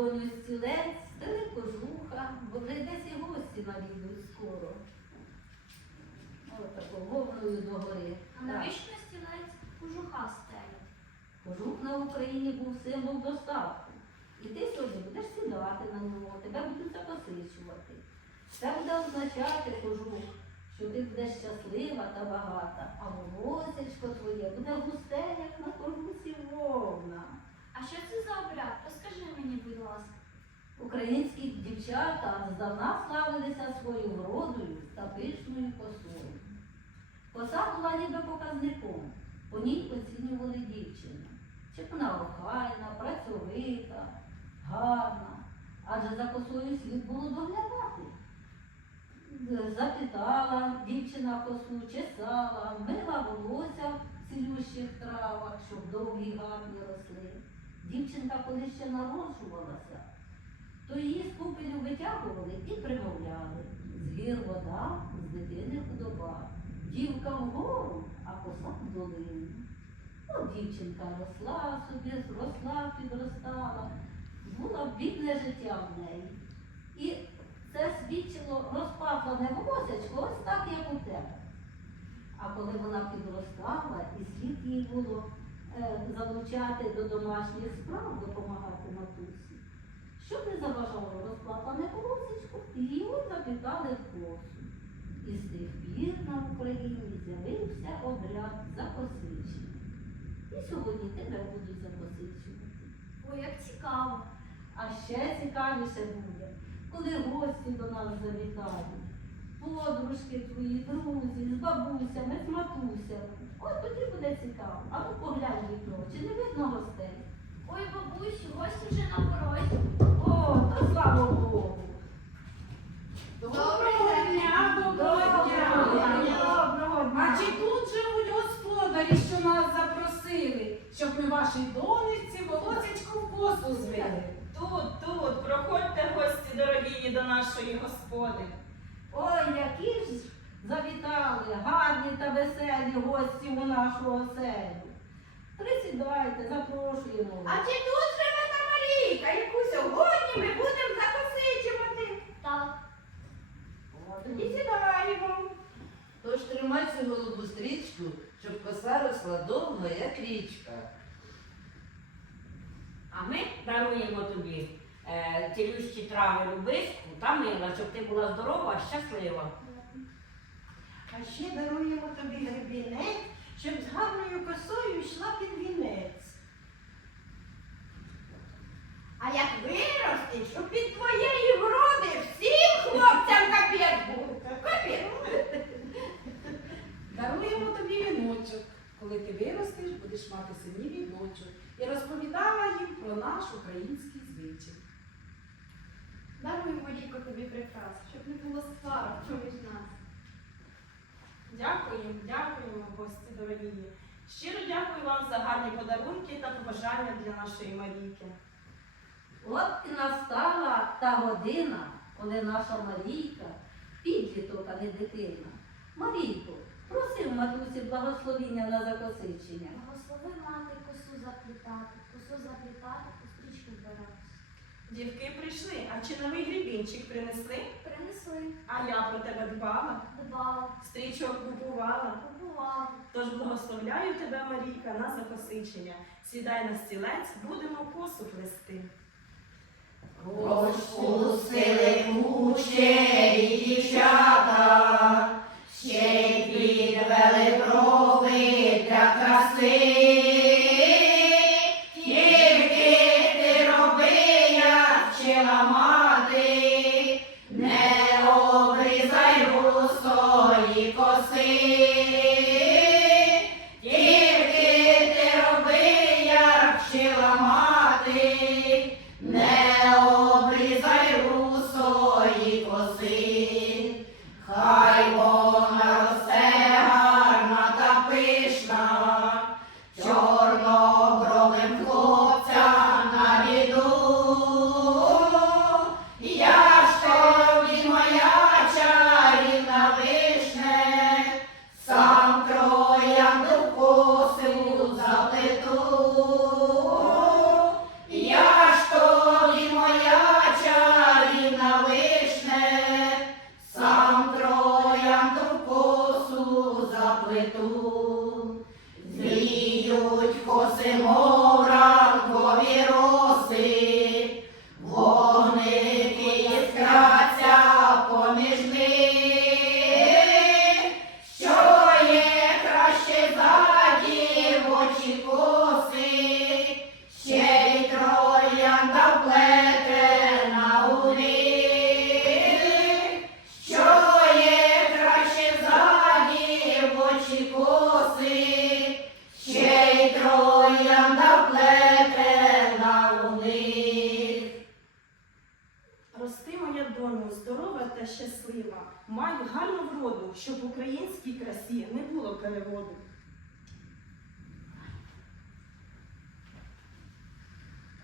доню стілець, стели кожуха, бо вже десь і гості навідуть скоро. Ось тако, вовною догори. А навіщо стілець кожуха стелять? Кожух на Україні був символ достатку. І ти сьогодні будеш сідати на нього, тебе будуть запосичувати. Це буде означати кожух, що ти будеш щаслива та багата, а волосечко твоє буде густе, як на кожусі вовна. А що це за обряд? Розкажи мені, будь ласка. Українські дівчата здавна славилися своєю вродою та пишною косою. Коса була ніби показником, по ній оцінювали дівчину. Чи вона охайна, працьовита, гарна, адже за косою слід було доглядати. Заплітала дівчина косу, чесала, мила волосся в цілющих травах, щоб довгі гарні росли. Дівчинка, коли ще народжувалася, то її з купелю витягували і примовляли. З гір вода, з дитини худоба. Дівка вгору, а коса в долину. От дівчинка росла собі, росла, підростала, було бідне життя в неї. І це свідчило розпатлене волосечко, ось так, як у тебе. А коли вона підростала, і слід їй було залучати до домашніх справ, допомагати матусі, щоб не заважало розплатане волосечко, її от запікали в косу. І з тих пір на Україні з'явився обряд закосичення. І сьогодні тебе будуть закосичувати. Ой, як цікаво. А ще цікавіше буде, коли гості до нас завітають. Подружки твої, друзі, з бабусями, з матусями. От тоді буде цікаво. А ну поглянь вікно, чи не видно гостей? Ой, бабусю, гості вже на порозі. О, то слава Богу! Доброго дня, доброго дня. Доброго А чи тут живуть господарі, що нас запросили, щоб ми вашій донечці волосечку в косу звели? Тут, тут, проходьте гості дорогі до нашої господи. Які ж завітали гарні та веселі гості у нашу оселю. Присідайте, запрошуємо. А чи тут живе та Марійка, яку сьогодні ми будемо закосичувати? Так, О, Тоді сідаємо. Тож тримай цю голубу стрічку, щоб коса росла довго, як річка. А ми даруємо тобі цілющі трави любиську та мила, щоб ти була здорова, щаслива. А ще даруємо тобі гребінець, щоб з гарною косою йшла під вінець. А як виростеш, то під твоєї вроди всім хлопцям капець буде. Капець. Даруємо тобі віночок. Коли ти виростеш, будеш мати синів і дочок. І розповідала їм про наш український звичай. Даруємо Марійко тобі прикрас, щоб не було сварок поміж нас. Дякуємо, дякуємо, гості дорогі. Щиро дякую вам за гарні подарунки та побажання для нашої Марійки. От і настала та година, коли наша Марійка, підліток, а не дитина. Марійко, просив матусі благословіння на закосичення. благослови мати косу заплітати, косу заплітати. Дівки прийшли, а чи новий грібінчик принесли? Принесли, А я про тебе дбала, дбала, стрічок купувала. купувала. Тож благословляю тебе, Марійка, на закосичення. Сідай на стілець, будемо косу плести. Розпустили кучері дівчата, ще й підвели брови маю гарну вроду, щоб в українській красі не було переводу.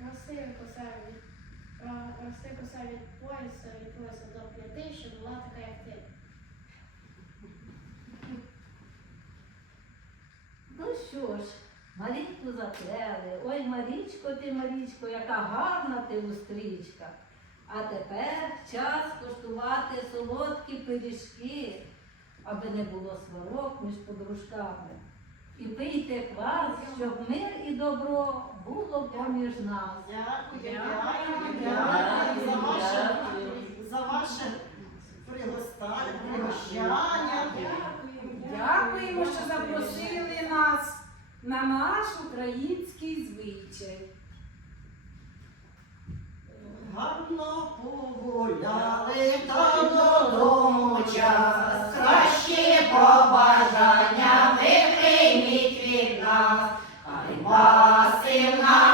Роси коса від ро- роси коса від пояса, від пояса до п'яти, щоб була така, як ти. Ну що ж, Марійку заплели. Ой, Марічко ти, Марічко, яка гарна ти лустрічка. А тепер час куштувати солодкі пиріжки, аби не було сварок між подружками. І пийте квас, щоб мир і добро було поміж нас. Дякую, Дякую, дякую, за ваше, за ваше пригостання, пригощання. Дякуємо, що запросили нас на наш український звичай. Гарно погуляли, та додому час. Кращі побажання ви прийміть від нас. Хай вас і нас